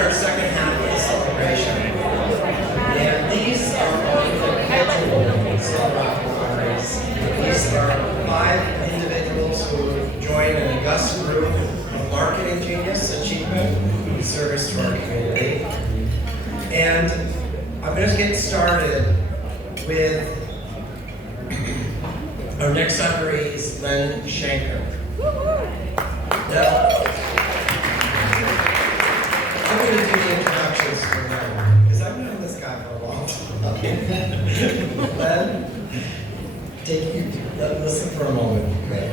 start our second half of the celebration. And these are all individual silver apple honorees. These are 5 individuals who joined an august group of marketing genius achievement and service to our community. And I'm going to get started with our next honoree is Len Shanker. Now, I'm going to do the introductions for Len, because I've known this guy for a long time. Len, listen for a moment. Okay.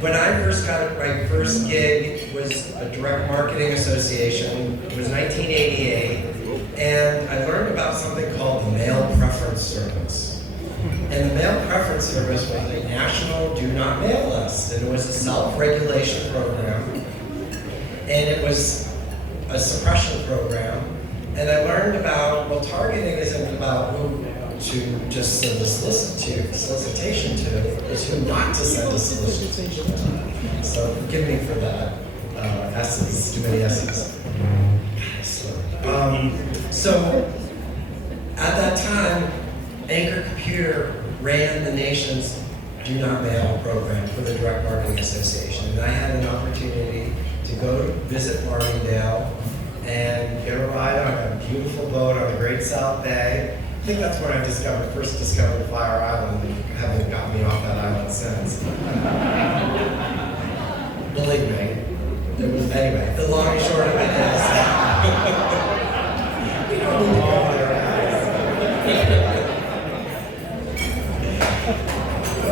When I first got my first gig was a direct marketing association. It was 1988, and I learned about something called the mail preference service. And the mail preference service was a national do not mail list, and it was a self-regulation program, and it was a suppression program. And I learned about, well, targeting isn't about who to just send a solicitation to, it's who not to send a solicitation to. So forgive me for that. S's, too many S's. So at that time, Anchor Computer ran the nation's Do Not Mail program for the Direct Marketing Association. And I had an opportunity to go visit Martindale and get a ride on a beautiful boat on the Great South Bay. I think that's when I first discovered Fire Island, and haven't got me off that island since. Believe me, anyway, the long and short of it is, we don't need to go there, guys.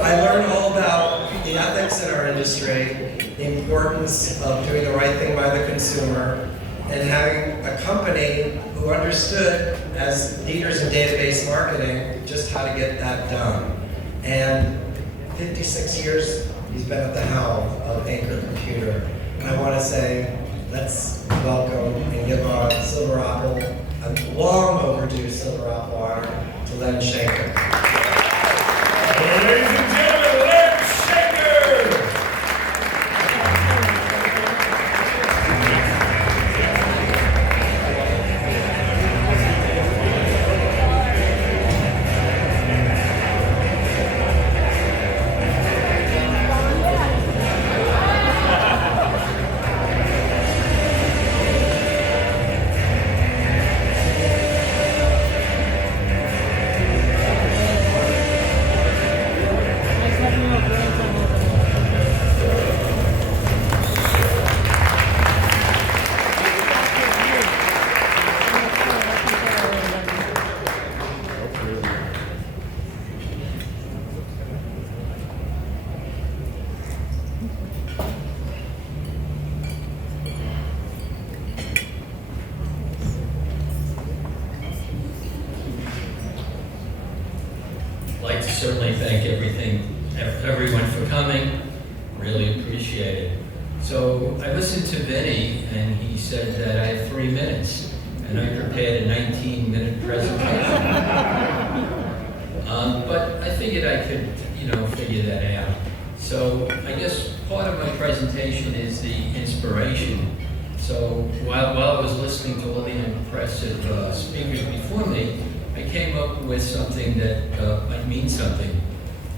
I learned all about the ethics in our industry, the importance of doing the right thing by the consumer, and having a company who understood, as leaders in database marketing, just how to get that done. And 56 years he's been at the helm of Anchor Computer. And I want to say, let's welcome and give our Silver Apple, a long overdue Silver Apple honor, to Len Shanker. Ladies and gentlemen, Len Shanker! I'd like to certainly thank everyone for coming. Really appreciate it. So I listened to Vinny, and he said that I had 3 minutes, and I prepared a 19-minute presentation. But I figured I could, figure that out. So I guess part of my presentation is the inspiration. So while I was listening to all the impressive speakers before me, I came up with something that might mean something.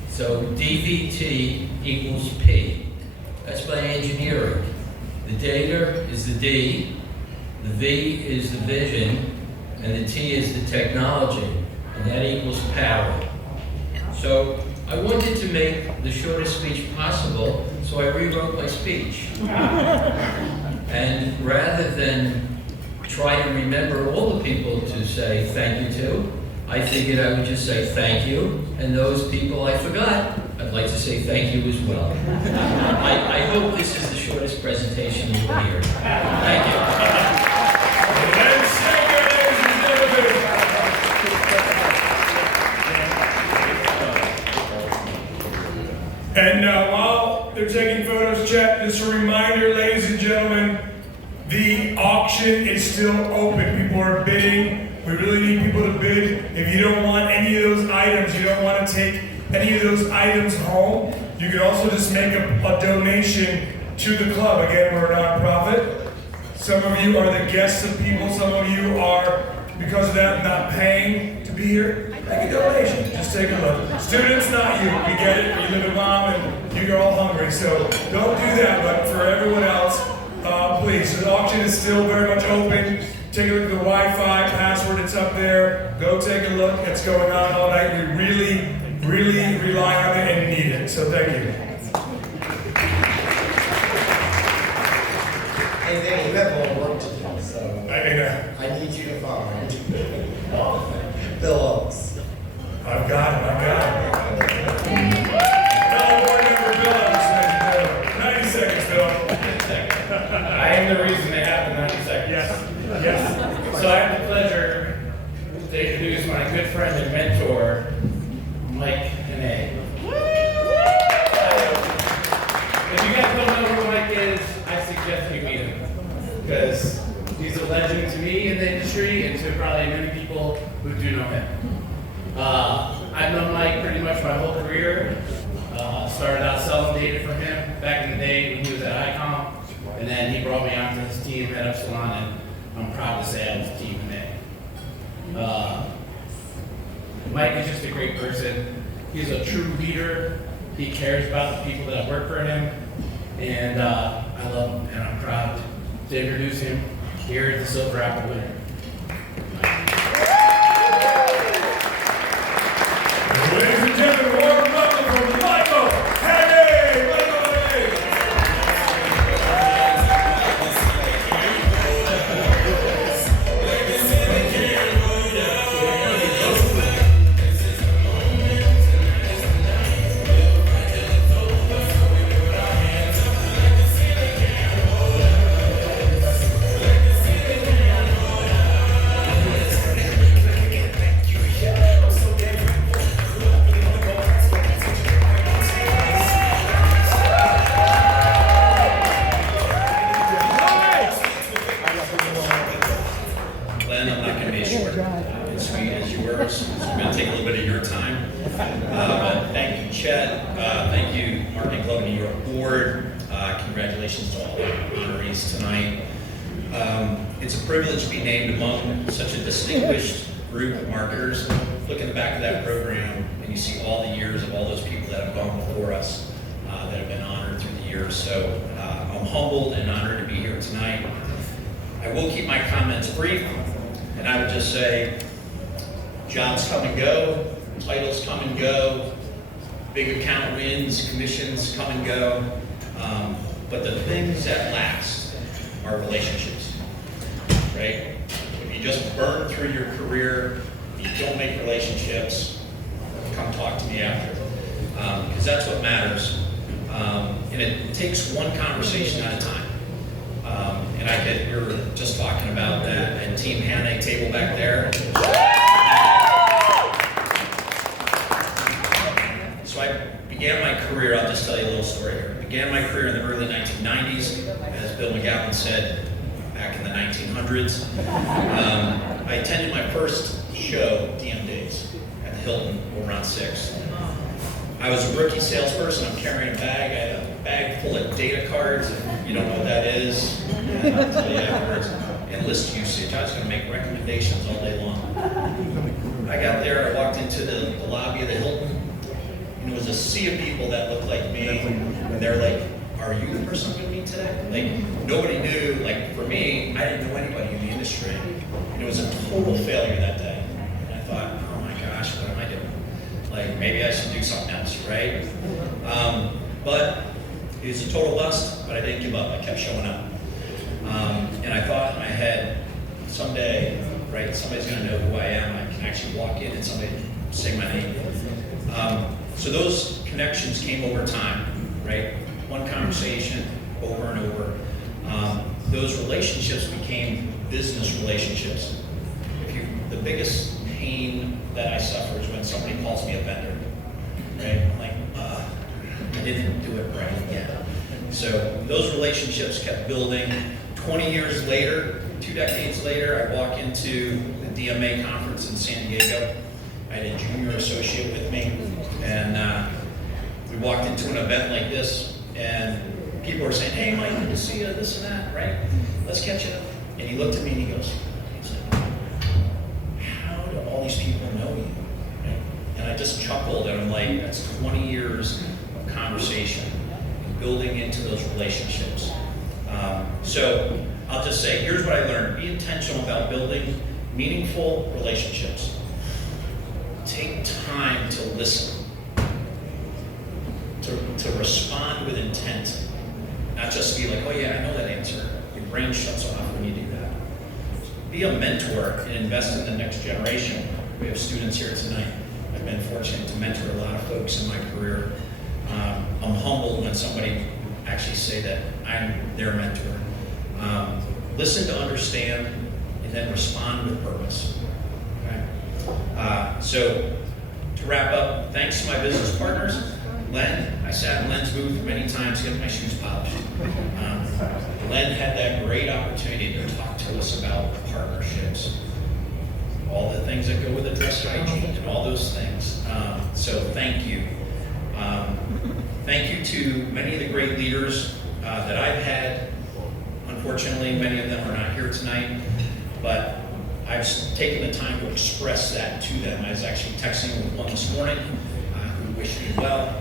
So DVT equals P. That's by engineering. The data is the D, the V is the vision, and the T is the technology, and that equals power. So I wanted to make the shortest speech possible, so I rewrote my speech. And rather than try to remember all the people to say thank you to, I figured I would just say thank you, and those people I forgot, I'd like to say thank you as well. I hope this is the shortest presentation you will hear. Thank you. And while they're taking photos, chat, just a reminder, ladies and gentlemen, the auction is still open. People are bidding. We really need people to bid. If you don't want any of those items, you don't want to take any of those items home, you can also just make a donation to the club. Again, we're a nonprofit. So Some of you are the guests of people. Some of you are, because of that, not paying to be here. Make a donation. Just take a look. Students, not you. We get it. You live at mom and you're all hungry. So don't do that. But for everyone else, please. The auction is still very much open. Take a look at the Wi-Fi password. It's up there. Go take a look. It's going on all night. We really, really rely on it and need it. So thank you. Hey, Vinny, you have more work to do, so I need you to find Bill Oaks. I've got it. Fellow board member Bill Oaks, 90 seconds, Bill. I am the reason they have the 90 seconds. Yes. So I have the pleasure to introduce my good friend and mentor, Mike Hene. If you guys don't know who Mike is, I suggest you meet him. Because he's a legend to me in the industry and to probably many people who do know him. I've known Mike pretty much my whole career. Started out selling data for him back in the day when he was at ICOM. And then he brought me onto his team at Epsilon, and I'm proud to say I was team A. Mike is just a great person. He's a true leader. He cares about the people that work for him. And I love him, and I'm proud to introduce him here at the Silver Apple winner. Ladies and gentlemen, warm welcome from Michael Hene. Michael Hene. Glenn, I'm not going to be as short and sweet as yours. I'm going to take a little bit of your time. But thank you, Chet. Thank you, Marketing Club New York Board. Congratulations to all the honorees tonight. It's a privilege to be named among such a distinguished group of marketers. Look in the back of that program, and you see all the years of all those people that have gone before us that have been honored through the years. So I'm humbled and honored to be here tonight. I will keep my comments brief, and I would just say, jobs come and go, titles come and go, big account wins, commissions come and go, but the things that last are relationships, right? If you just burn through your career, you don't make relationships, come talk to me after, because that's what matters. And it takes one conversation at a time. We were just talking about that, and Team Hannah table back there. So I began my career, I'll just tell you a little story here. I began my career in the early 1990s, as Bill McGowan said, back in the 1900s. I attended my first show, DM Days, at the Hilton over on 6th. I was a rookie salesperson. I'm carrying a bag. I had a bag full of data cards. If you don't know what that is, I'll tell you afterwards. And list usage. I was going to make recommendations all day long. I got there. I walked into the lobby of the Hilton, and it was a sea of people that looked like me. And they're like, "Are you the person I'm going to meet today?" Like, nobody knew. Like, for me, I didn't know anybody in the industry. And it was a total failure that day. And I thought, oh my gosh, what am I doing? Like, maybe I should do something else, right? But it was a total bust, but I didn't give up. I kept showing up. And I thought in my head, someday, right, somebody's going to know who I am. I can actually walk in and somebody say my name. So those connections came over time, right? One conversation over and over. Those relationships became business relationships. The biggest pain that I suffer is when somebody calls me a vendor, right? I'm like, I didn't do it right yet. So those relationships kept building. 20 years later, 2 decades later, I walk into the DMA conference in San Diego. I had a junior associate with me, and we walked into an event like this, and people were saying, "Hey, Mike, good to see you," this and that, right? let's catch up. And he looked at me and he goes, how do all these people know you? And I just chuckled and I'm like, that's 20 years of conversation and building into those relationships. So I'll just say, here's what I learned. Be intentional about building meaningful relationships. Take time to listen, to respond with intent, not just be like, oh yeah, I know that answer. Your brain shuts off when you do that. Be a mentor and invest in the next generation. We have students here tonight. I've been fortunate to mentor a lot of folks in my career. I'm humbled when somebody actually say that I'm their mentor. Listen to understand and then respond with purpose. Okay? So to wrap up, thanks to my business partners. Len, I sat in Len's booth many times to get my shoes polished. Len had that great opportunity to talk to us about partnerships, all the things that go with address hygiene and all those things. So thank you. Thank you to many of the great leaders that I've had. Unfortunately, many of them are not here tonight, but I've taken the time to express that to them. I was actually texting with one this morning who wished me well.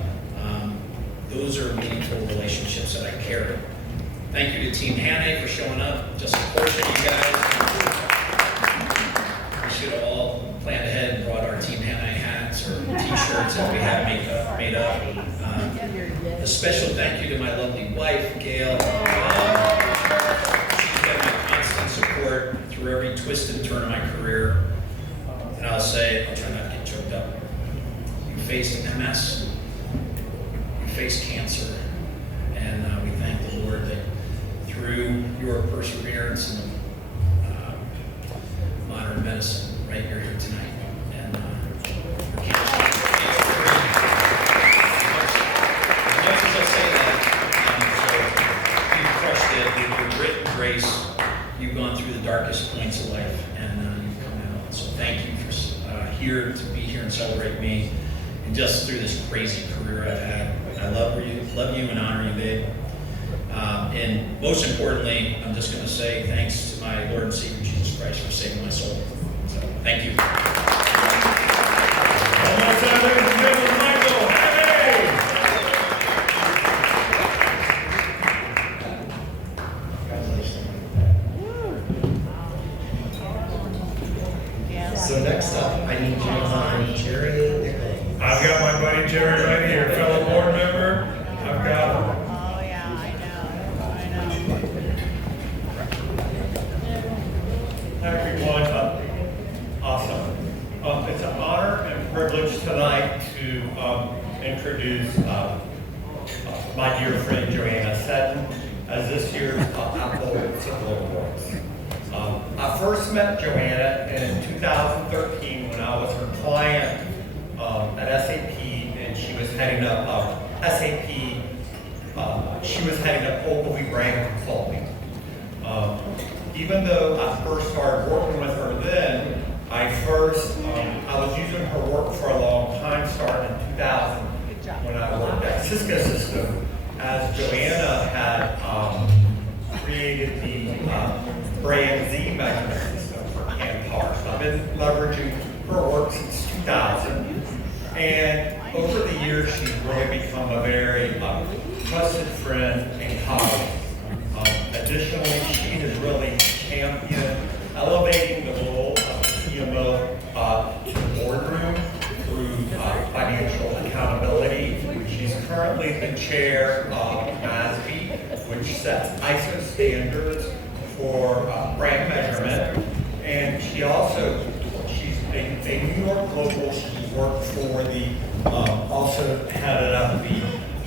Those are meaningful relationships that I carry. Thank you to Team Hannay for showing up, just supporting you guys. We should have all planned ahead and brought our Team Hannay hats or t-shirts that we have made up. A special thank you to my lovely wife, Gail. She's been my constant support through every twist and turn of my career. And I'll say, I'll try not to get choked up. You faced MS. Face cancer, and we thank the Lord that through your perseverance in modern medicine, right, you're here tonight. And your cancer. As much as I say that, you've crushed it with your grit and grace. You've gone through the darkest points of life, and you've come out. So thank you for here to be here and celebrate me, and just through this crazy career I've had. I love you and honor you, babe. And most importantly, I'm just going to say thanks to my Lord and Savior Jesus Christ for saving my soul. So, thank you. One more time, ladies and gentlemen, Michael. Hey! So next up, I need you to find Jerry Nichols. I've got my buddy Jerry right here, fellow board member. I've got him. Oh, yeah, I know. Hi, everyone. Awesome. It's an honor and privilege tonight to introduce my dear friend Joanna Seddon as this year's Apple Civil Awards. I first met Joanna in 2013 when I was her client at SAP, and she was heading up SAP. She was heading up Ogilvy brand consulting. Even though I first started working with her then, I was using her work for a long time, starting in 2000 when I worked at Cisco System, as Joanna had created the brand Z measurement system for Cantar. So I've been leveraging her work since 2000. And over the years, she's really become a very trusted friend and colleague. Additionally, she has really championed elevating the role of the CMO to the boardroom through financial accountability. She's currently the chair of MASB, which sets ISO standards for brand measurement. And she's a New York local. She's worked for also headed up the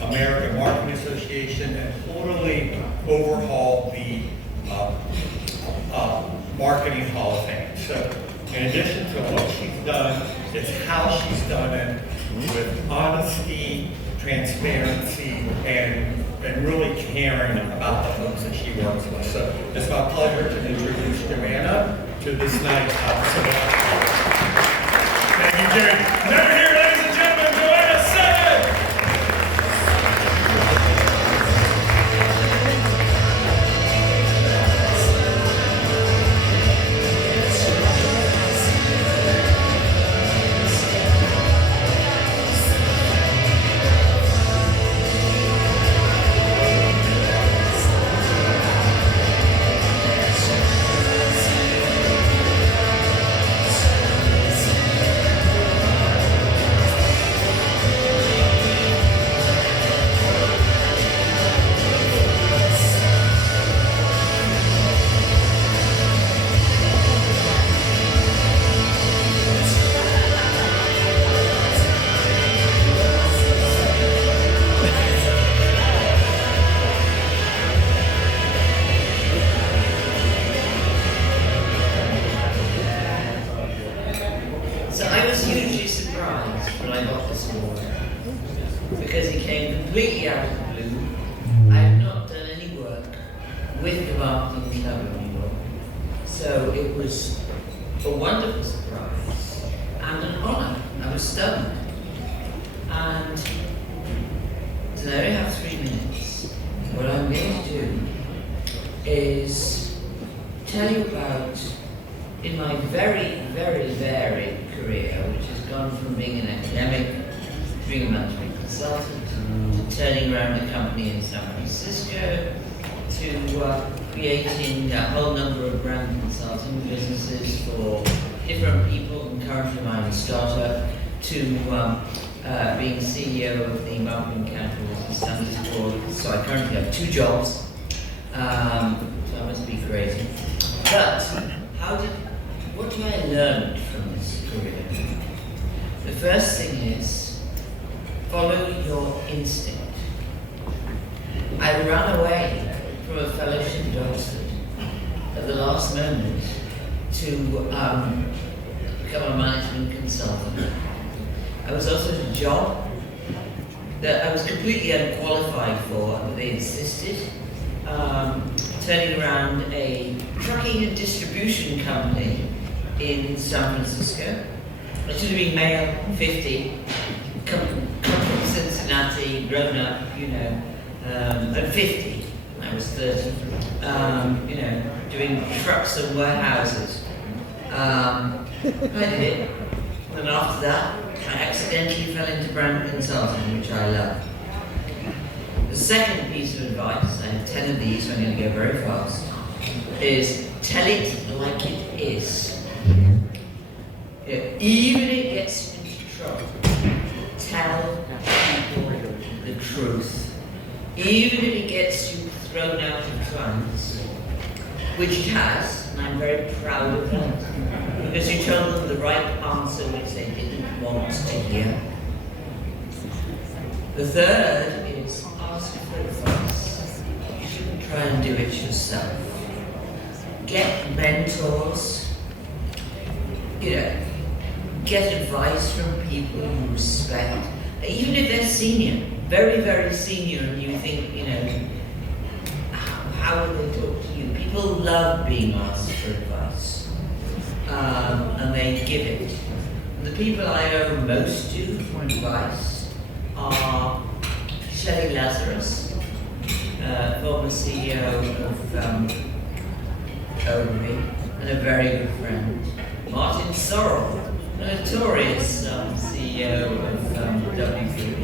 American Marketing Association and totally overhauled the Marketing Hall of Fame. So in addition to what she's done, it's how she's done it with honesty, transparency, and really caring about the folks that she works with. So it's my pleasure to introduce Joanna to this night's Thank you, Jerry. Never here, ladies and gentlemen, Joanna Seddon. So it was a wonderful surprise and an honor. I was stunned. And today I only have 3 minutes. What I'm going to do is tell you about, in my very, very varied career, which has gone from being an academic, being a management consultant, to turning around a company in San Francisco, to creating a whole number of brand consulting businesses for different people, and currently my own startup, to being CEO of the marketing categories and standards board. So I currently have 2 jobs, so I must be crazy. But what do I learn from this career? The first thing is, follow your instinct. I ran away from a fellowship at Oxford at the last moment to become a management consultant. I was also at a job that I was completely unqualified for, but they insisted, turning around a trucking and distribution company in San Francisco. I should have been male, 50, come from Cincinnati, grown up, at 50, when I was 30, doing trucks and warehouses. I did it, and after that, I accidentally fell into brand consulting, which I love. The second piece of advice, I have 10 of these, so I'm going to go very fast, is tell it like it is. Even if it gets you into trouble, tell people the truth. Even if it gets you thrown out of clients, which it has, and I'm very proud of that, because you told them the right answer which they didn't want to hear. The third is ask for advice. You shouldn't try and do it yourself. Get mentors. Get advice from people you respect, even if they're senior, very, very senior, and you think, how will they talk to you? People love being asked for advice, and they give it. And the people I owe most to for advice are Shelley Lazarus, former CEO of Ogilvy, and a very good friend. Martin Sorrell, a notorious CEO of WPP,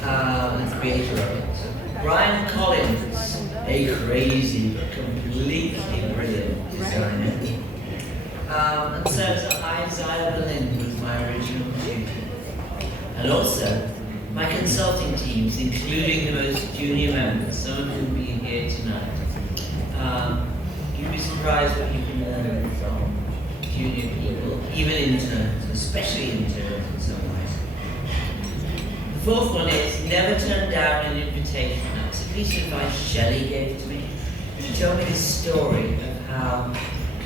the creator of it. Brian Collins, a crazy, completely brilliant designer. And so Isaiah Berlin was my original tutor. And also, my consulting teams, including the most junior members, some of whom being here tonight. You'd be surprised what you can learn from junior people, even interns, especially interns in some ways. The fourth one is never turn down an invitation. That's a piece of advice Shelley gave to me. She told me this story of how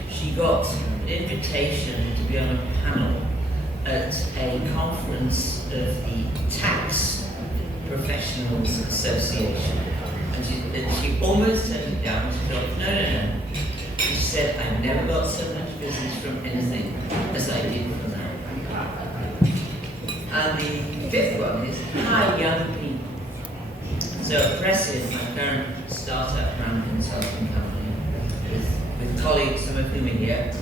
she got an invitation to be on a panel at a conference of the Tax Professionals Association. And she almost turned it down. She thought, no. She said, I've never got so much business from anything as I did from that. And the fifth one is hire young people. So Impressive, my current startup brand consulting company, with colleagues, some of whom are here,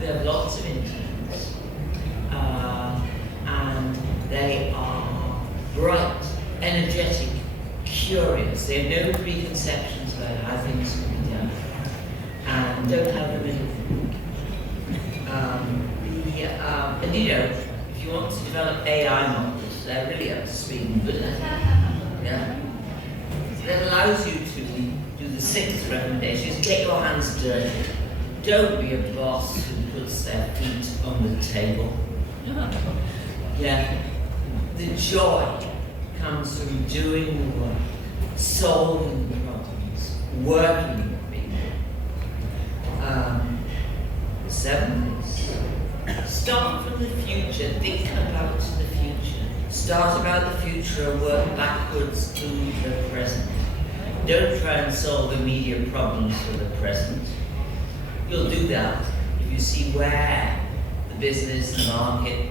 there are lots of interns, and they are bright, energetic, curious. They have no preconceptions about how things can be done, and don't have them in. And if you want to develop AI models, they're really up to speed and good at it. Yeah? So that allows you to do the sixth recommendation, is get your hands dirty. Don't be a boss who puts their feet on the table. Yeah. The joy comes from doing the work, solving the problems, working with people. Seventh is start from the future, think about the future. Start about the future and work backwards to the present. don't try and solve immediate problems for the present. You'll do that if you see where the business, the market,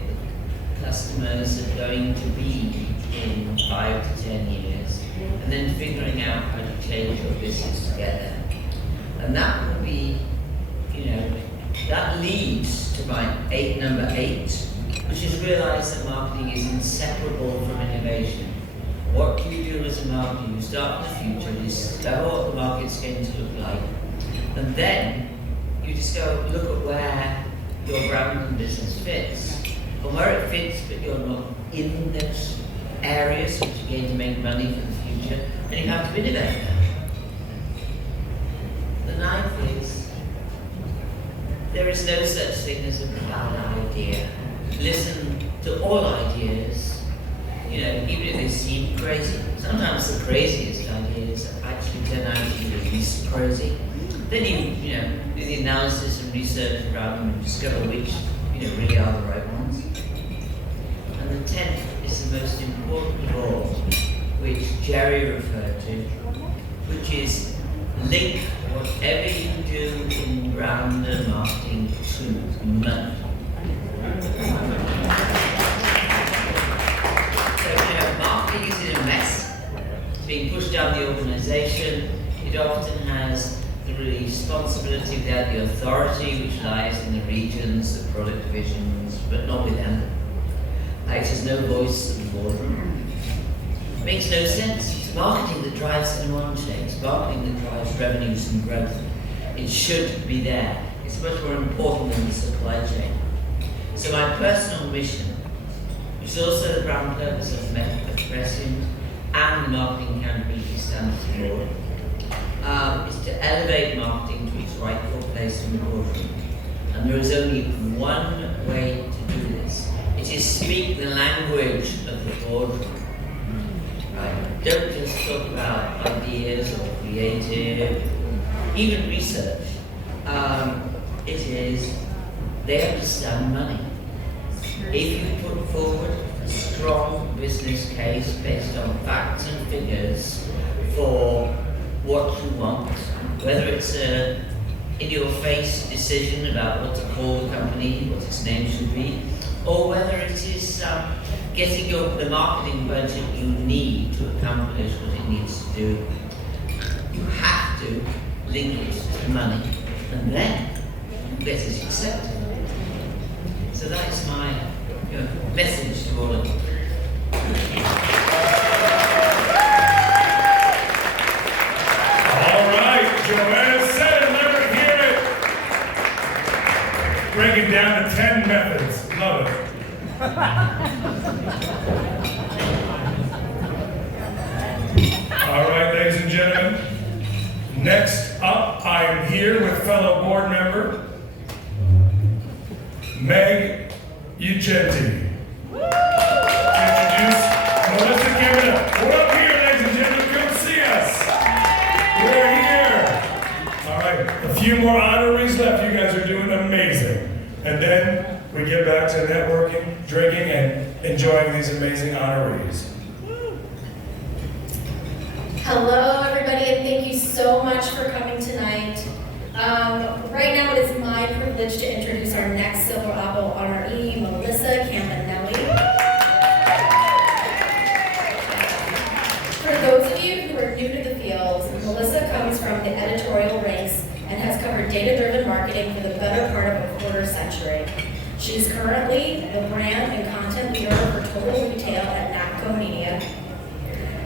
the customers are going to be in 5 to 10 years, and then figuring out how to change your business together. And that will be, that leads to my number 8, which is realize that marketing is inseparable from innovation. What do you do as a marketer? You start in the future, you discover what the market's going to look like, and then you discover, look at where your brand and business fits. And where it fits, but you're not in those areas which are going to make money for the future, then you have to innovate that. The 9th is, there is no such thing as a bad idea. Listen to all ideas, even if they seem crazy. Sometimes the craziest ideas actually turn out to be the least crazy. Then you do the analysis and research around them and discover which, really are the right ones. And the 10th is the most important of all, which Jerry referred to, which is link whatever you do in brand and marketing to money. So, marketing is in a mess. It's being pushed down the organization. It often has the responsibility without the authority which lies in the regions, the product divisions, but not with them. It has no voice in the boardroom. It makes no sense. It's marketing that drives anyone change. It's marketing that drives revenues and growth. It should be there. It's much more important than the supply chain. So my personal mission, which is also the brand purpose of Prescient and the marketing accountability standards board, is to elevate marketing to its rightful place in the boardroom. And there is only one way to do this. It is speak the language of the boardroom. Right? Don't just talk about ideas or creative, even research. It is, they understand money. If you put forward a strong business case based on facts and figures for what you want, whether it's a in-your-face decision about what to call the company, what its name should be, or whether it is getting the marketing budget you need to accomplish what it needs to do, you have to link it to money, and then you get it accepted. So that's my message to all of you. All right, Joanna said it, let her hear it. Breaking down to 10 methods. Love it. All right, ladies and gentlemen. Next up, I am here with fellow board member Meg Ugenti. Introduce Melissa Gala. We're up here, ladies and gentlemen. Come see us. We're here. All right, a few more honorees left. You guys are doing amazing. And then we get back to networking, drinking, and enjoying these amazing honorees. Hello, everybody, and thank you so much for coming tonight. Right now, it is my privilege to introduce our next Silver Apple honoree, Melissa Campanelli. For those of you who are new to the field, Melissa comes from the editorial ranks and has covered data-driven marketing for the better part of a quarter century. She is currently the brand and content leader for Total Retail at NAPCO Media.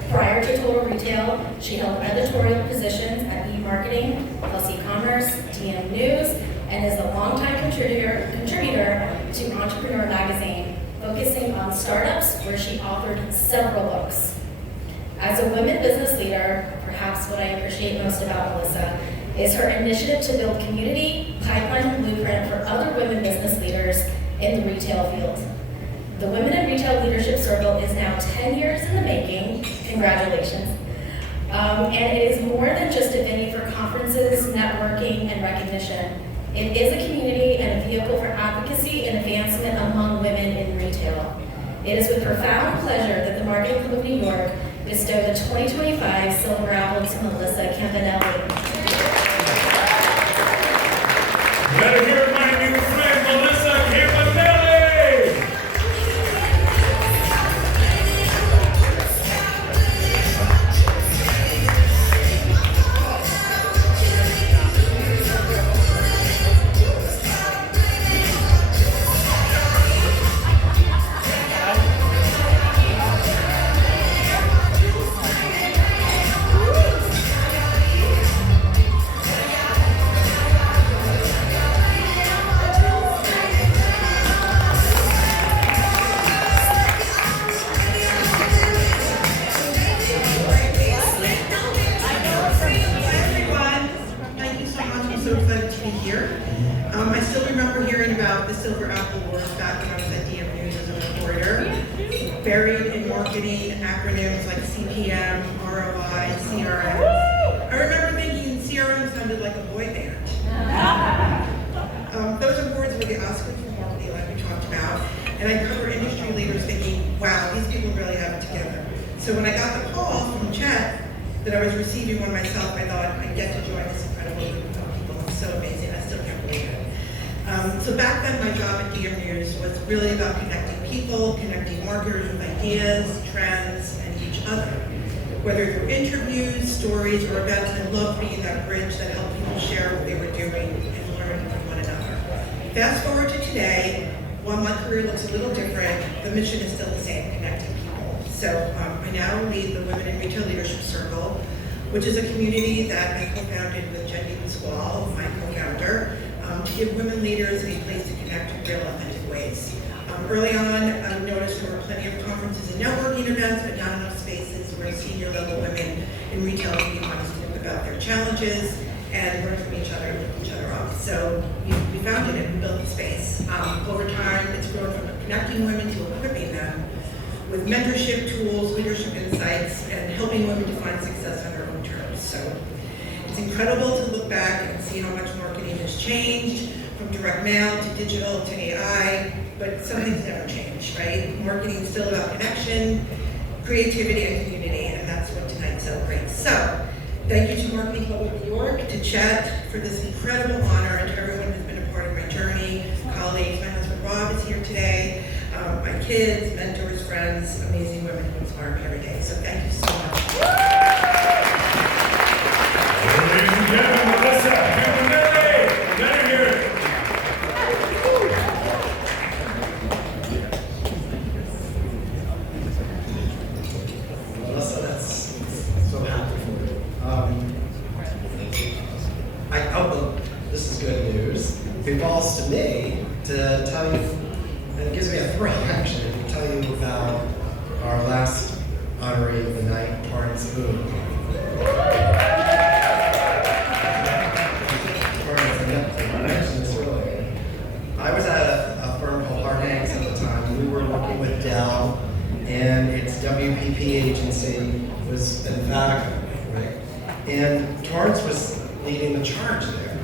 Prior to Total Retail, she held editorial positions at eMarketing, Plus E-Commerce, TM News, and is a longtime contributor to Entrepreneur Magazine, focusing on startups where she authored several books. As a women business leader, perhaps what I appreciate most about Melissa is her initiative to build community, pipeline, and blueprint for other women business leaders in the retail field. The Women in Retail Leadership Circle is now 10 years in the making. Congratulations. And it is more than just a venue for conferences, networking, and recognition. It is a community and a vehicle for advocacy and advancement among women in retail. It is with profound pleasure that the Marketing Club of New York bestow the 2025 Silver Apple to Melissa Campanelli. Better hear my new friend, Melissa Campanelli. I still remember hearing about the Silver Apple Awards back when I was at DM News as a reporter. Buried in marketing acronyms like CPM, ROI, CRM. I remember thinking CRM sounded like a boy band. Those awards were the Oscars for marketing, like we talked about, and I cover industry leaders thinking, wow, these people really have it together. So when I got the call from Chet that I was receiving one myself, I thought, I get to join this incredible group of people. It's so amazing. I still can't believe it. So back then, my job at DM News was really about connecting people, connecting marketers with ideas, trends, and each other. Whether through interviews, stories, or events, I loved being that bridge that helped people share what they were doing and learn from one another. Fast forward to today, while my career looks a little different, the mission is still the same, connecting people. So I now lead the Women in Retail Leadership Circle, which is a community that I co-founded with Jenny Pasquale, my co-founder, to give women leaders a place to connect in real, authentic ways. Early on, I noticed there were plenty of conferences and networking events, but not enough spaces where senior level women in retail could be honest about their challenges and learn from each other and lift each other up. So we founded it and built the space. Over time, it's grown from connecting women to equipping them with mentorship tools, leadership insights, and helping women to find success on their own terms. So it's incredible to look back and see how much marketing has changed, from direct mail to digital to AI, but some things never change, right? Marketing is still about connection, creativity, and community, and that's what tonight celebrates. So, thank you to Marketing Club of New York, to Chet for this incredible honor, and to everyone who's been a part of my journey, colleagues. My husband Rob is here today, my kids, mentors, friends, amazing women who inspire me every day. So thank you so much. Ladies and gentlemen, Melissa Campanelli. Better hear it. Melissa, that's so happy for you. This is good news. It falls to me to tell you, and it gives me a thrill actually, to tell you about our last honoree of the night, Torrance Boone. I was at a firm called Hard Hanks at the time. We were working with Dell, and its WPP agency was Emphatica, right? And Torrance was leading the charge there.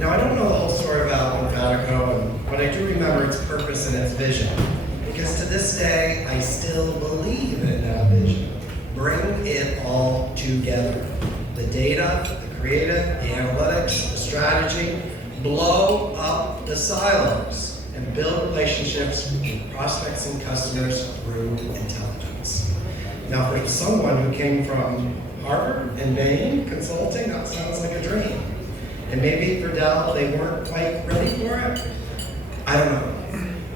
Now, I don't know the whole story about Emphatica, but I do remember its purpose and its vision. Because to this day, I still believe in that vision. Bring it all together. The data, the creative, the analytics, the strategy, blow up the silos and build relationships with prospects and customers through intelligence. Now, for someone who came from Harvard and Bain Consulting, that sounds like a dream. And maybe for Dell, they weren't quite ready for it. I don't know.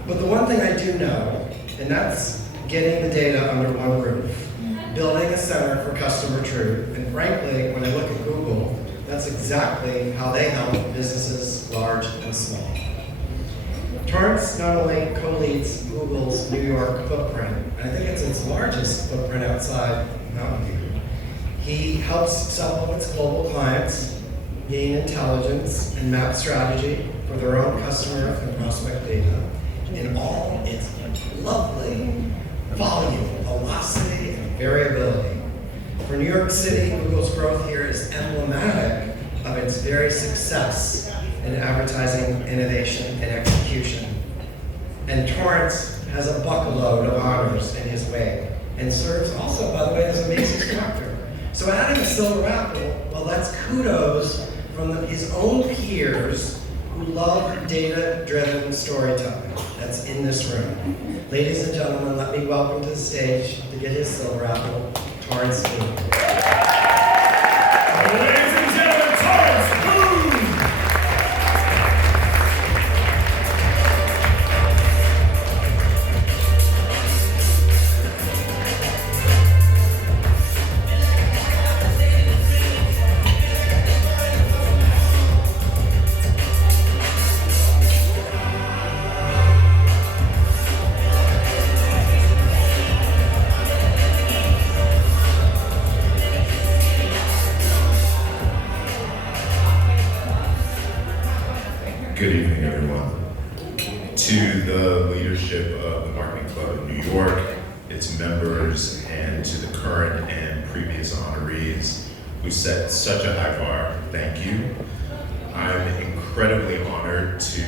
But the one thing I do know, and that's getting the data under one roof, building a center for customer truth. And frankly, when I look at Google, that's exactly how they help businesses large and small. Torrance not only co-leads Google's New York footprint, and I think it's its largest footprint outside Mountain View. He helps several of its global clients gain intelligence and map strategy for their own customer and prospect data in all its lovely volume, velocity, and variability. For New York City, Google's growth here is emblematic of its very success in advertising, innovation, and execution. And Torrance has a buckload of honors in his wake, and serves also, by the way, as a Macy's director. So adding a silver apple, well, that's kudos from his own peers who love data-driven storytelling. That's in this room. Ladies and gentlemen, let me welcome to the stage to get his silver apple, Torrance Boone. Ladies and gentlemen, Torrance Boone! Good evening, everyone. To the leadership of the Marketing Club of New York, its members, and to the current and previous honorees who set such a high bar, thank you. I'm incredibly honored to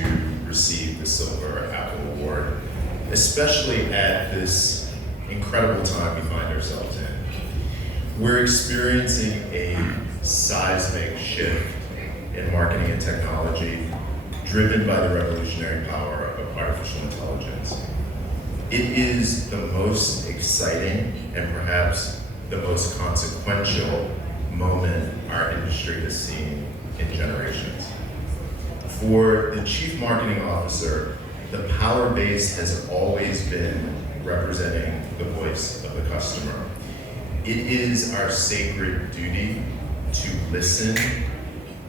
receive the Silver Apple Award, especially at this incredible time we find ourselves in. We're experiencing a seismic shift in marketing and technology driven by the revolutionary power of artificial intelligence. It is the most exciting and perhaps the most consequential moment our industry has seen in generations. For the Chief Marketing Officer, the power base has always been representing the voice of the customer. It is our sacred duty to listen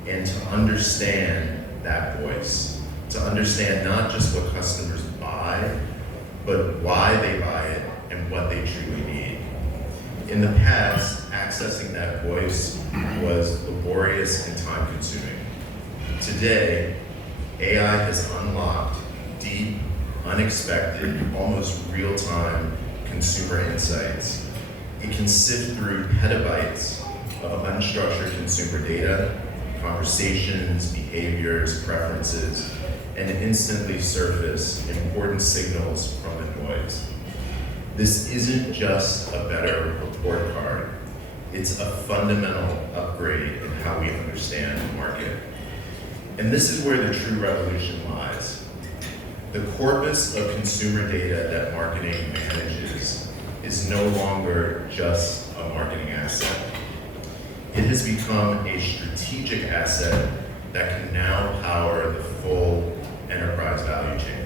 and to understand that voice, to understand not just what customers buy, but why they buy it and what they truly need. In the past, accessing that voice was laborious and time-consuming. Today, AI has unlocked deep, unexpected, almost real-time consumer insights. It can sift through petabytes of unstructured consumer data, conversations, behaviors, preferences, and instantly surface important signals from the noise. This isn't just a better report card, it's a fundamental upgrade in how we understand the market. And this is where the true revolution lies. The corpus of consumer data that marketing manages is no longer just a marketing asset. It has become a strategic asset that can now power the full enterprise value chain.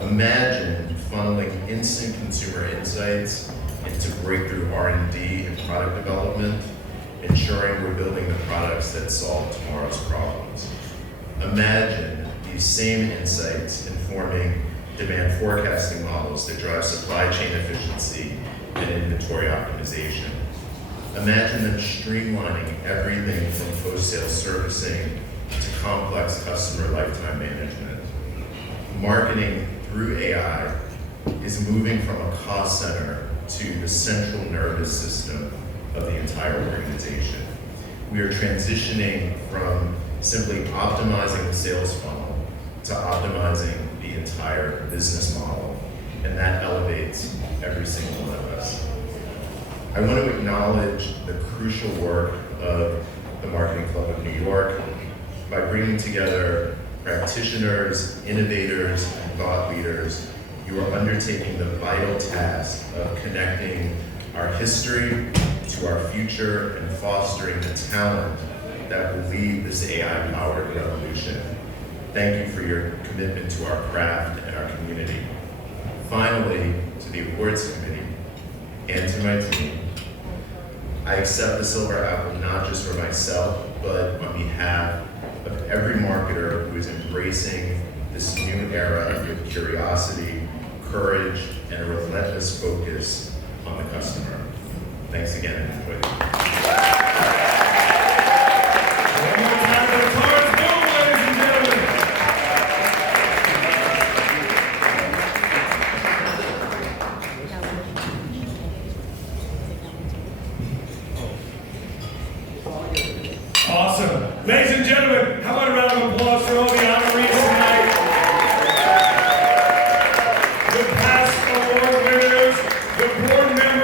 Imagine funneling instant consumer insights into breakthrough R&D and product development, ensuring we're building the products that solve tomorrow's problems. Imagine these same insights informing demand forecasting models that drive supply chain efficiency and inventory optimization. Imagine them streamlining everything from post-sale servicing to complex customer lifetime management. Marketing through AI is moving from a cost center to the central nervous system of the entire organization. We are transitioning from simply optimizing the sales funnel to optimizing the entire business model, and that elevates every single one of us. I want to acknowledge the crucial work of the Marketing Club of New York by bringing together practitioners, innovators, and thought leaders. You are undertaking the vital task of connecting our history to our future and fostering the talent that will lead this AI-powered revolution. Thank you for your commitment to our craft and our community. Finally, to the awards committee and to my team, I accept the Silver Apple not just for myself, but on behalf of every marketer who is embracing this new era with curiosity, courage, and a relentless focus on the customer. Thanks again and enjoy the evening. One more time for Torrance Boone, ladies and gentlemen. Awesome. Ladies and gentlemen, how about a round of applause for all the honorees tonight? The past award winners, the board members,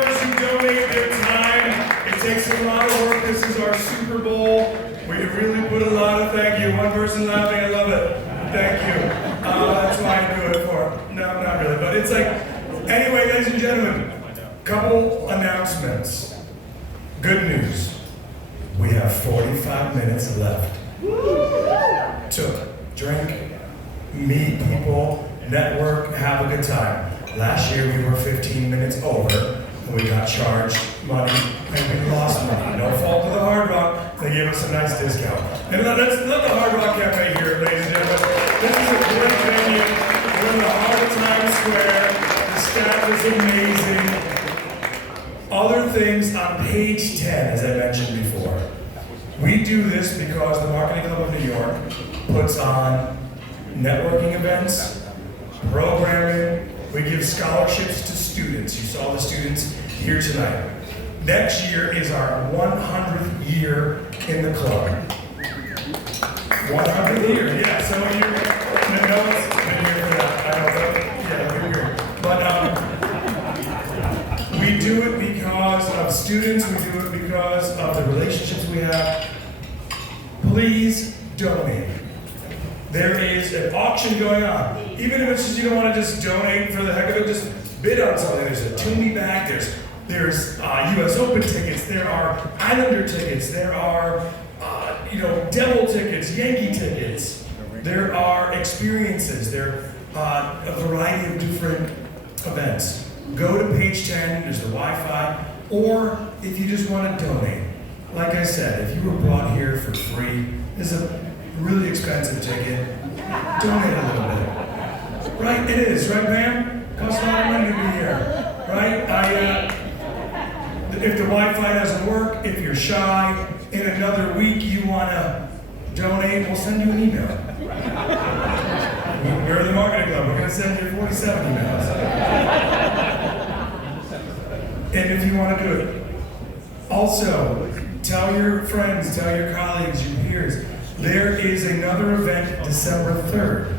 another thank you. One person laughing, I love it. Thank you. That's why I do it for. No, not really, but it's like, anyway, ladies and gentlemen, couple announcements. Good news. We have 45 minutes left. To drink, meet people, network, have a good time. Last year we were 15 minutes over, and we got charged money, and we lost money. No fault of the Hard Rock, they gave us a nice discount. And let's let the Hard Rock Cafe here, ladies and gentlemen. This is a great venue. We're in the heart of Times Square. The staff is amazing. Other things on page 10, as I mentioned before. We do this because the Marketing Club of New York puts on networking events, programming. We give scholarships to students. You saw the students here tonight. Next year is our 100th year in the club. 100th year, yeah. Some of you know it's been here for that. I don't know. Yeah, we're here. But we do it because of students. We do it because of the relationships we have. Please donate. There is an auction going on. Even if it's just you don't want to just donate for the heck of it, just bid on something. There's a Toomey bag, there's US Open tickets, there are Islander tickets, there are Devil tickets, Yankee tickets. There are experiences, there are a variety of different events. Go to page 10, there's the Wi-Fi, or if you just want to donate. Like I said, if you were brought here for free, this is a really expensive ticket. Donate a little bit. Right? It is, right, Pam? Costs a lot of money to be here. Right? If the Wi-Fi doesn't work, if you're shy, in another week you want to donate, we'll send you an email. We're the Marketing Club. We're going to send you 47 emails. And if you want to do it, also, tell your friends, tell your colleagues, your peers, there is another event December 3rd.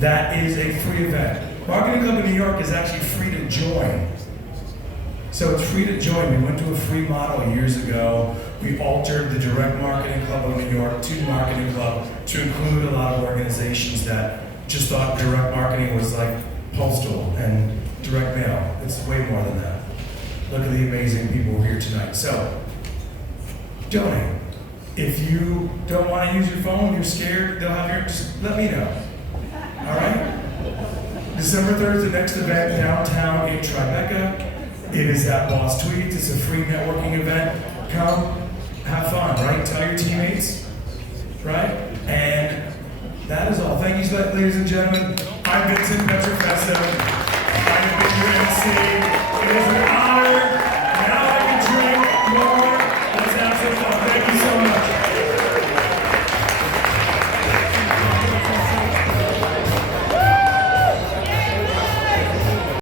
That is a free event. Marketing Club of New York is actually free to join. So it's free to join. We went to a free model years ago. We altered the Direct Marketing Club of New York to Marketing Club to include a lot of organizations that just thought direct marketing was like postal and direct mail. It's way more than that. Look at the amazing people who are here tonight. So, donate. If you don't want to use your phone, you're scared, they'll have your, just let me know. All right? December 3rd is the next event downtown in Tribeca. It is at Boss Tweeds. It's a free networking event. Come, have fun, right? Tell your teammates, right? And that is all. Thank you, ladies and gentlemen. I'm Vincent.